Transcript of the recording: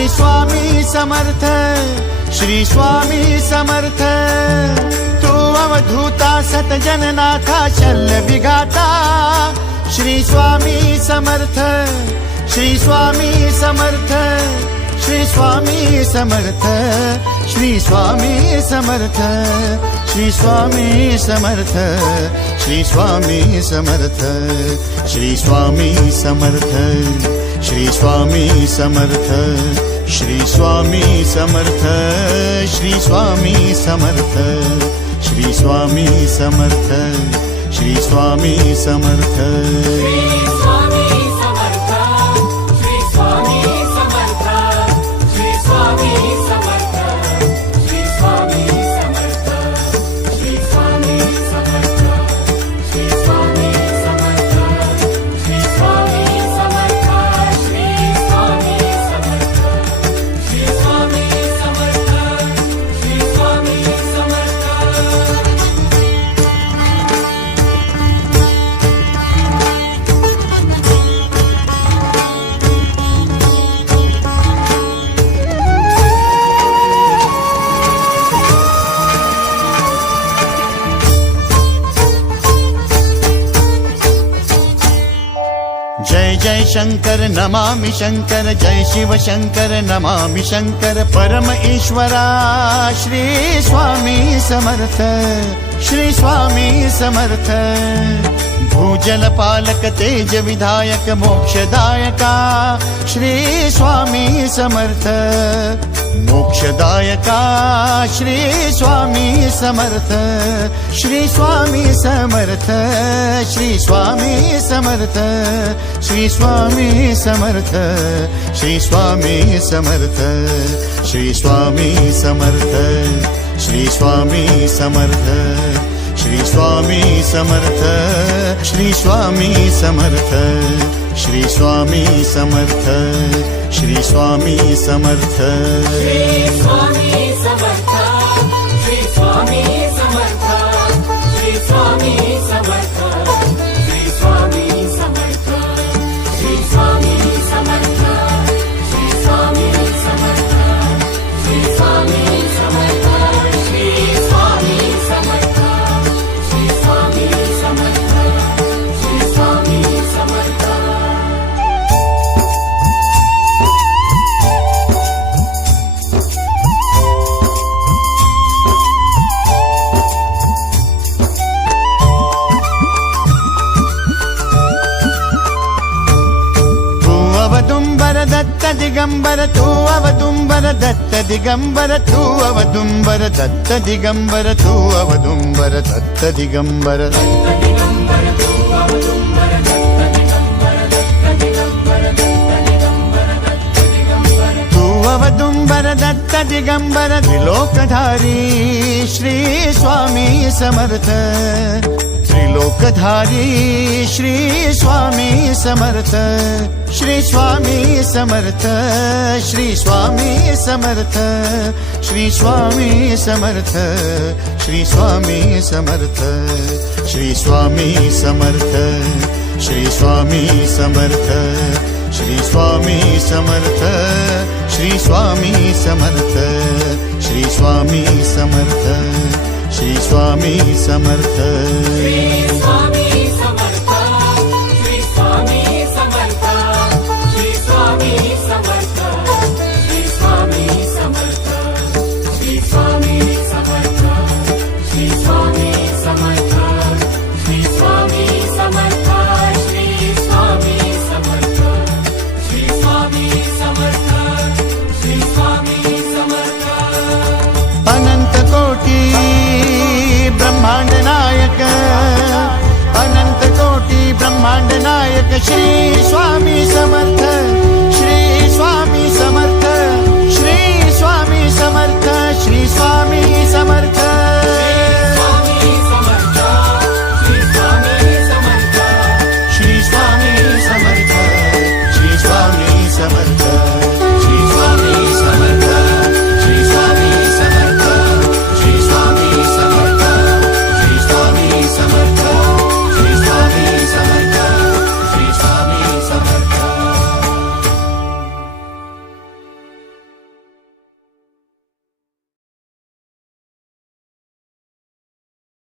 श्री स्वामी समर्थ, श्री स्वामी समर्थ। तू अवधूता सतजननाथा शल्य विघाता, श्री स्वामी समर्थ, श्री स्वामी समर्थ, श्री स्वामी समर्थ, श्री स्वामी समर्थ, श्री स्वामी समर्थ, श्री स्वामी समर्थ, श्री स्वामी समर्थ, श्री स्वामी समर्थ, श्री स्वामी समर्थ, श्री स्वामी समर्थ, श्री स्वामी समर्थ, श्री स्वामी समर्थ। जय जय शंकर नमामि शंकर, जय शिव शंकर नमामि शंकर। परम ईश्वरा श्री स्वामी समर्थ, श्री स्वामी समर्थ। भूजल पालक तेज विधायक मोक्षदायका, श्री स्वामी समर्थ। मोक्षदायका श्री स्वामी समर्थ, श्री स्वामी समर्थ, श्री स्वामी समर्थ, श्री स्वामी समर्थ, श्री स्वामी समर्थ, श्री स्वामी समर्थ, श्री स्वामी समर्थ, श्री स्वामी समर्थ, श्री स्वामी समर्थ, श्री स्वामी समर्थ, श्री स्वामी समर्थ। श्री स्वामी समर्थ, श्री स्वामी समर्थ, श्री स्वामी समर्थ, श्री स्वामी समर्थ, श्री स्वामी समर्थ, श्री स्वामी समर्थ, श्री स्वामी समर्थ, श्री स्वामी समर्थ, श्री स्वामी समर्थ, श्री स्वामी समर्थ। दत्त दिगंबर तू अवदुंबर, दत्त दिगंबर तू अवदुंबर, दत्त दिगंबर तू अवदुंबर, दत्त दिगंबर। तू अवदुंबर दत्त दिगंबर त्रिलोकधारी श्री स्वामी समर्थ, त्रिलोकधारी श्री स्वामी समर्थ, श्री स्वामी समर्थ, श्री स्वामी समर्थ, श्री स्वामी समर्थ, श्री स्वामी समर्थ, श्री स्वामी समर्थ, श्री स्वामी समर्थ, श्री स्वामी समर्थ, श्री स्वामी समर्थ, श्री स्वामी समर्थ, श्री स्वामी समर्थ। श्री स्वामी समर्थ, श्री स्वामी समर्थ, श्री स्वामी समर्थ, श्री स्वामी समर्थ, श्री स्वामी समर्थ, श्री स्वामी समर्थ, श्री स्वामी समर्थ, श्री स्वामी समर्थ, श्री स्वामी समर्थ, श्री स्वामी समर्थ। अनंत कोटी ब्रह्मांड नायक, अनंत कोटी ब्रह्मांड नायक श्री स्वामी